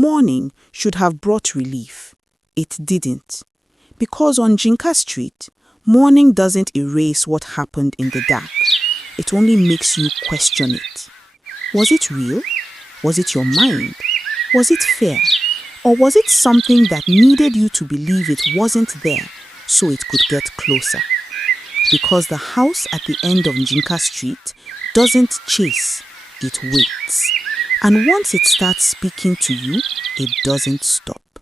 Morning should have brought relief. It didn't. Because on Njinka Street, morning doesn't erase what happened in the dark. It only makes you question it. Was it real? Was it your mind? Was it fair? Or was it something that needed you to believe it wasn't there so it could get closer? Because the house at the end of Njinka Street doesn't chase, it waits. And once it starts speaking to you, it doesn't stop.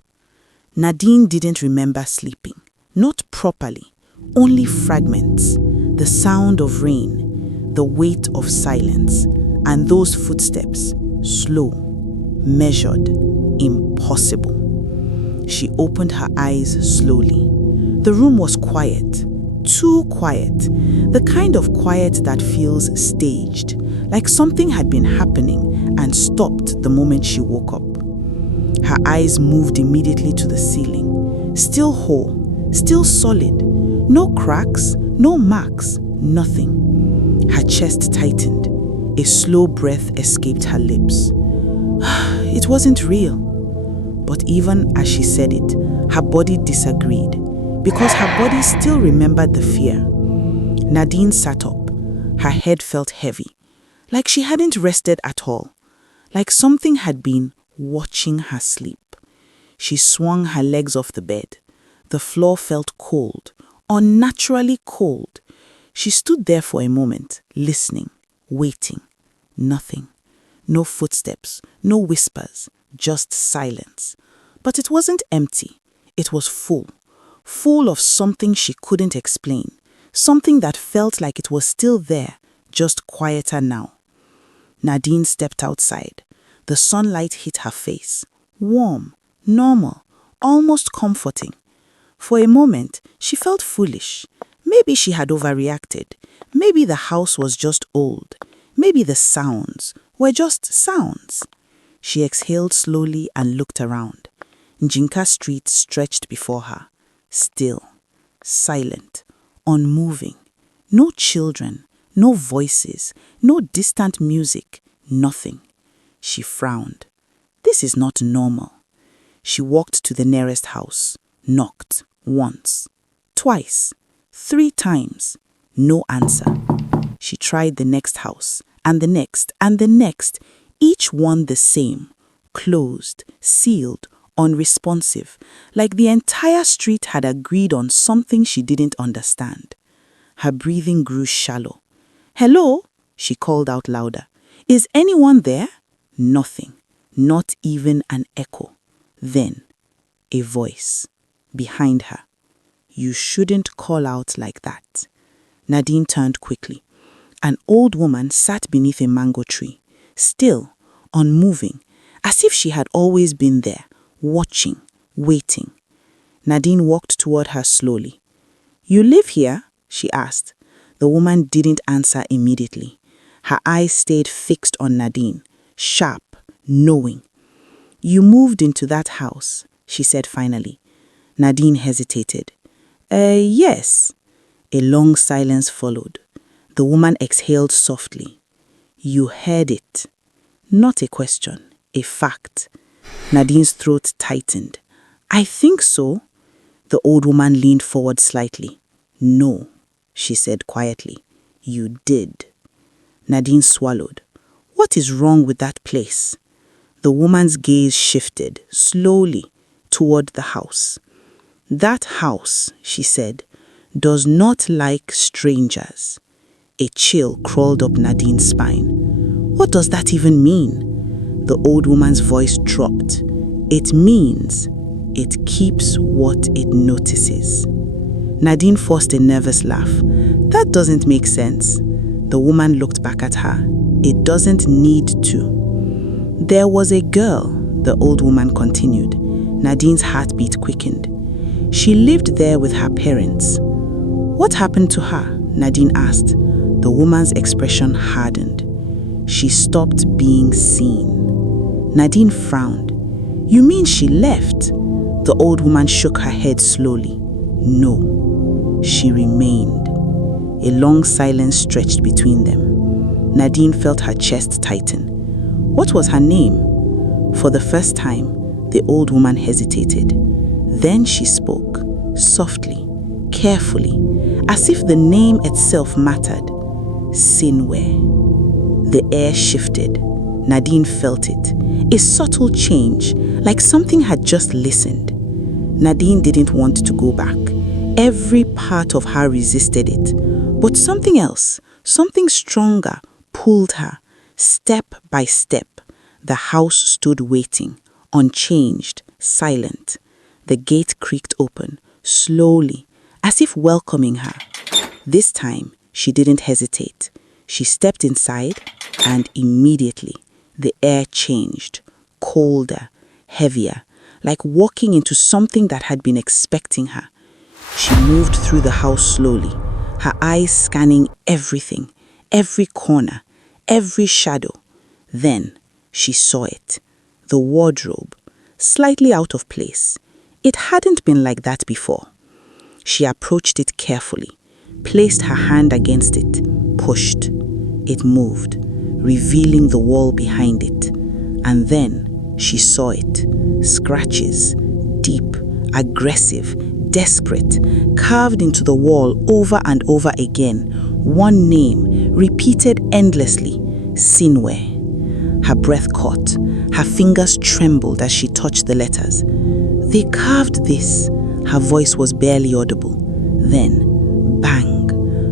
Nadine didn't remember sleeping. Not properly, only fragments. The sound of rain, the weight of silence, and those footsteps, slow, measured, impossible. She opened her eyes slowly. The room was quiet, too quiet, the kind of quiet that feels staged, like something had been happening and stopped the moment she woke up. Her eyes moved immediately to the ceiling, still whole, still solid, no cracks, no marks, nothing. Her chest tightened, a slow breath escaped her lips. It wasn't real. But even as she said it, her body disagreed, because her body still remembered the fear. Nadine sat up. Her head felt heavy, like she hadn't rested at all, like something had been watching her sleep. She swung her legs off the bed. The floor felt cold, unnaturally cold. She stood there for a moment, listening, waiting. Nothing. No footsteps, no whispers, just silence. But it wasn't empty. It was full. Full of something she couldn't explain. Something that felt like it was still there, just quieter now. Nadine stepped outside. The sunlight hit her face. Warm, normal, almost comforting. For a moment, she felt foolish. Maybe she had overreacted. Maybe the house was just old. Maybe the sounds were just sounds. She exhaled slowly and looked around. Njinka Street stretched before her. Still, silent, unmoving. No children, no voices, no distant music, nothing. She frowned. This is not normal. She walked to the nearest house, knocked once, twice, 3 times. No answer. She tried the next house, and the next, and the next, each one the same, closed, sealed, unresponsive, like the entire street had agreed on something she didn't understand. Her breathing grew shallow. "Hello?" she called out louder. "Is anyone there?" Nothing, not even an echo. Then, a voice behind her. "You shouldn't call out like that." Nadine turned quickly. An old woman sat beneath a mango tree, still, unmoving, as if she had always been there, watching, waiting. Nadine walked toward her slowly. "You live here?" she asked. The woman didn't answer immediately. Her eyes stayed fixed on Nadine, sharp, knowing. "You moved into that house," she said finally. Nadine hesitated. Yes." A long silence followed. The woman exhaled softly. "You heard it." Not a question, a fact. Nadine's throat tightened. "I think so." The old woman leaned forward slightly. "No," she said quietly. "You did." Nadine swallowed. What is wrong with that place? The woman's gaze shifted, slowly, toward the house. "That house," she said, "does not like strangers." A chill crawled up Nadine's spine. What does that even mean? The old woman's voice dropped. "It means it keeps what it notices." Nadine forced a nervous laugh. "That doesn't make sense." The woman looked back at her. "It doesn't need to." "There was a girl," the old woman continued. Nadine's heartbeat quickened. "She lived there with her parents." "What happened to her?" Nadine asked. The woman's expression hardened. "She stopped being seen." Nadine frowned. "You mean she left?" The old woman shook her head slowly. "No, she remained." A long silence stretched between them. Nadine felt her chest tighten. What was her name? For the first time, The old woman hesitated. Then she spoke, softly, carefully, as if the name itself mattered. Sihnwe. The air shifted. Nadine felt it. A subtle change, like something had just listened. Nadine didn't want to go back. Every part of her resisted it. But something else, something stronger, pulled her. Step by step, the house stood waiting, unchanged, silent. The gate creaked open, slowly, as if welcoming her. This time, she didn't hesitate. She stepped inside, and immediately, the air changed, colder, heavier, like walking into something that had been expecting her. She moved through the house slowly, her eyes scanning everything, every corner, every shadow. Then she saw it. The wardrobe, slightly out of place. It hadn't been like that before. She approached it carefully, placed her hand against it, pushed. It moved, revealing the wall behind it. And then she saw it. Scratches, deep, aggressive, desperate, carved into the wall over and over again. One name, repeated endlessly, Sihnwe. Her breath caught. Her fingers trembled as she touched the letters. They carved this. Her voice was barely audible. Then, bang.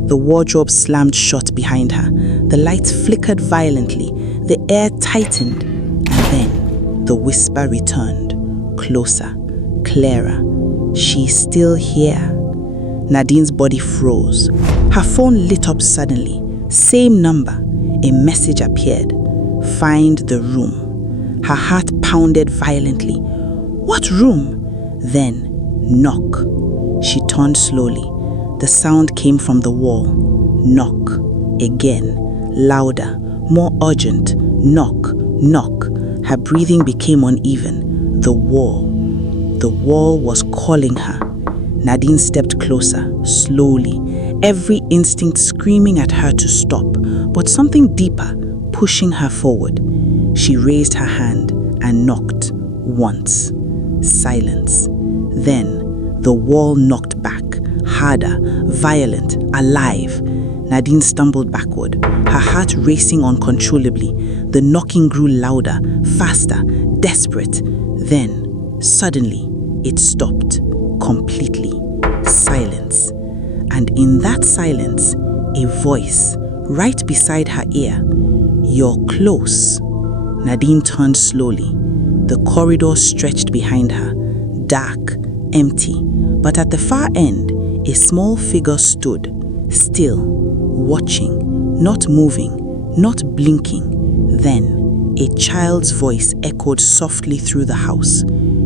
The wardrobe slammed shut behind her. The lights flickered violently. The air tightened. And then, the whisper returned. Closer, clearer. She's still here. Nadine's body froze. Her phone lit up suddenly. Same number. A message appeared. Find the room. Her heart pounded violently. What room? Then, knock. She turned slowly. The sound came from the wall. Knock. Again. Louder. More urgent. Knock. Knock. Her breathing became uneven. The wall. The wall was calling her. Nadine stepped closer, slowly, every instinct screaming at her to stop, but something deeper pushing her forward. She raised her hand and knocked once. Silence. Then the wall knocked back, harder, violent, alive. Nadine stumbled backward, her heart racing uncontrollably. The knocking grew louder, faster, desperate. Then, suddenly, it stopped, completely. Silence. And in that silence, a voice, right beside her ear. You're close. Nadine turned slowly. The corridor stretched behind her, dark, empty. But at the far end, a small figure stood, still, watching, not moving, not blinking. Then, a child's voice echoed softly through the house.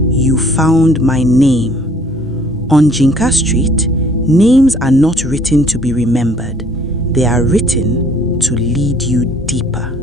You found my name. On Njinka Street, names are not written to be remembered. They are written to lead you deeper.